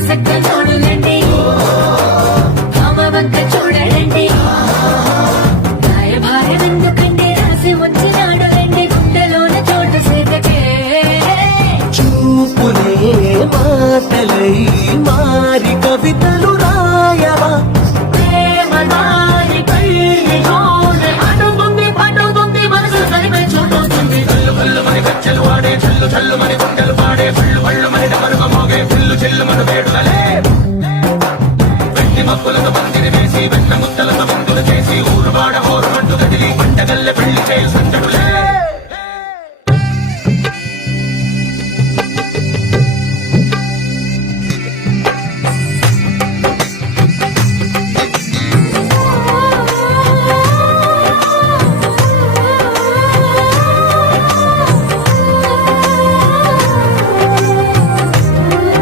సక్క చూడులండి అమ్మ వంక చూడలండి భారం ఎందుకండి రాసి వచ్చినాడు రండి గుండెలోన చోటు సేదకే చూపునే మాటలై మారి కవితలు రాయవా ప్రేమ దారి కళ్ళిలోనే అడుగుంది పడుగుంది మనసు కలిపే చూడొస్తుంది చల్లు కల్లు మని గచ్చలు వాడే చల్లు చల్లు మని గుండెలు పాడే పళ్ళు పళ్ళు మని డమరుగ మోగే పిల్లు చెల్లు మన వేడుదలే వెండి మబ్బులతో పందిరి వేసి వెన్న ముద్దలతో మందులు చేసి ఊరు వాడ హోరు అంటూ కదిలి పంటగల్లె